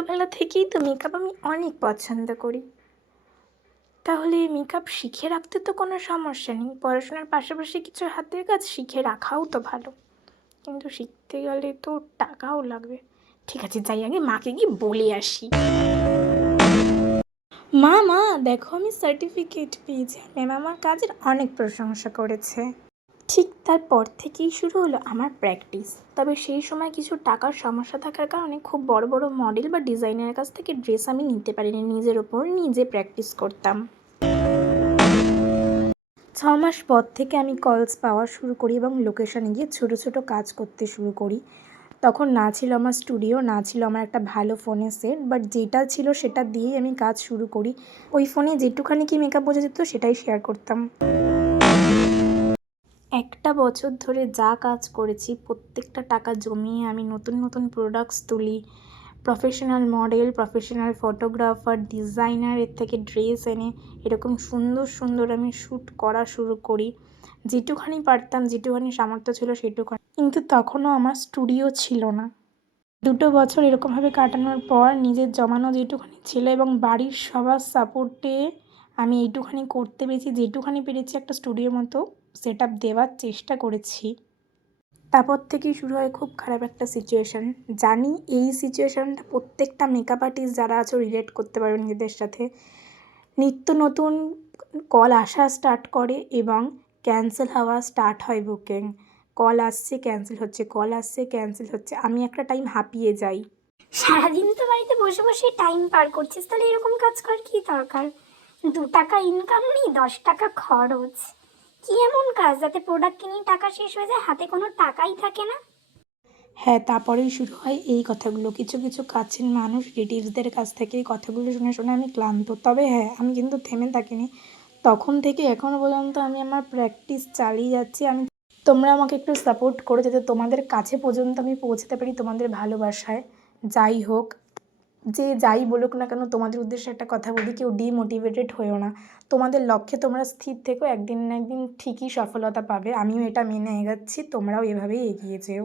ছোটোবেলা থেকেই তো মেকআপ আমি অনেক পছন্দ করি। তাহলে মেকআপ শিখে রাখতে তো কোনো সমস্যা নেই, পড়াশোনার পাশাপাশি কিছু হাতের কাজ শিখে রাখাও তো ভালো। কিন্তু শিখতে গেলে তো টাকাও লাগবে। ঠিক আছে, যাই আগে মাকে গিয়ে বলে আসি। মা মা দেখো, আমি সার্টিফিকেট পেয়েছি। ম্যাম আমার কাজের অনেক প্রশংসা করেছে। ঠিক তারপর থেকেই শুরু হলো আমার প্র্যাকটিস। তবে সেই সময় কিছু টাকার সমস্যা থাকার কারণে খুব বড় বড় মডেল বা ডিজাইনারের কাছ থেকে ড্রেস আমি নিতে পারিনি, নিজের ওপর নিজে প্র্যাকটিস করতাম। 6 মাস পর থেকে আমি কলস পাওয়া শুরু করি এবং লোকেশনে গিয়ে ছোটো ছোটো কাজ করতে শুরু করি। তখন না ছিল আমার স্টুডিও, না ছিল আমার একটা ভালো ফোনের সেট, বাট যেটা ছিল সেটা দিয়েই আমি কাজ শুরু করি। ওই ফোনে যেটুখানি কি মেকআপ বোঝা যেত সেটাই শেয়ার করতাম। একটা বছর ধরে যা কাজ করেছি প্রত্যেকটা টাকা জমিয়ে আমি নতুন নতুন প্রোডাক্টস তুলি। প্রফেশনাল মডেল, প্রফেশনাল ফটোগ্রাফার, ডিজাইনারের থেকে ড্রেস এনে এরকম সুন্দর সুন্দর আমি শ্যুট করা শুরু করি। যেটুখানি পারতাম, যেটুখানি সামর্থ্য ছিল সেটুখানি। কিন্তু তখনও আমার স্টুডিও ছিল না। 2 বছর এরকমভাবে কাটানোর পর নিজের জমানো যেটুখানি ছিল এবং বাড়ির সবার সাপোর্টে আমি এইটুখানি করতে পেরেছি। যেটুখানি পেরেছি একটা স্টুডিওর মতো সেট আপ দেওয়ার চেষ্টা করেছি। তারপর থেকেই শুরু হয় খুব খারাপ একটা সিচুয়েশান। জানি এই সিচুয়েশানটা প্রত্যেকটা মেকআপ আর্টিস্ট যারা আছো রিলেট করতে পারবে নিজেদের সাথে। নিত্য নতুন কল আসা স্টার্ট করে এবং ক্যান্সেল হওয়া স্টার্ট হয় বুকিং। কল আসছে, ক্যান্সেল হচ্ছে, কল আসছে, ক্যান্সেল হচ্ছে। আমি একটা টাইম হাঁপিয়ে যাই। সারাদিন তো বাড়িতে বসে বসে টাইম পার করছিস, তাহলে এরকম কাজ করার কি দরকার? 2 টাকা ইনকাম নেই, 10 টাকা খরচ। কি এমন কাজ যাতে প্রোডাক্ট কিনে টাকা শেষ হয়ে যায়, হাতে কোনো টাকাই থাকে না? হ্যাঁ, তারপরেই শুরু হয় এই কথাগুলো। কিছু কিছু কাছের মানুষ, রিলেটিভসদের কাছ থেকে এই কথাগুলো শুনে শুনে আমি ক্লান্ত। তবে হ্যাঁ, আমি কিন্তু থেমে থাকিনি। তখন থেকে এখনও পর্যন্ত আমি আমার প্র্যাকটিস চালিয়ে যাচ্ছি। তোমরা আমাকে একটু সাপোর্ট করো যাতে তোমাদের কাছে পর্যন্ত আমি পৌঁছাতে পারি তোমাদের ভালোবাসায়। যাই হোক, যে যাই বলুক না কেন, তোমাদের উদ্দেশ্যে একটা কথা বলি, কেউ ডিমোটিভেটেড হয়েও না। তোমাদের লক্ষ্যে তোমরা স্থির থেকো, একদিন না একদিন ঠিকই সফলতা পাবে। আমিও এটা মেনে এগোচ্ছি, তোমরাও এভাবেই এগিয়ে যেও।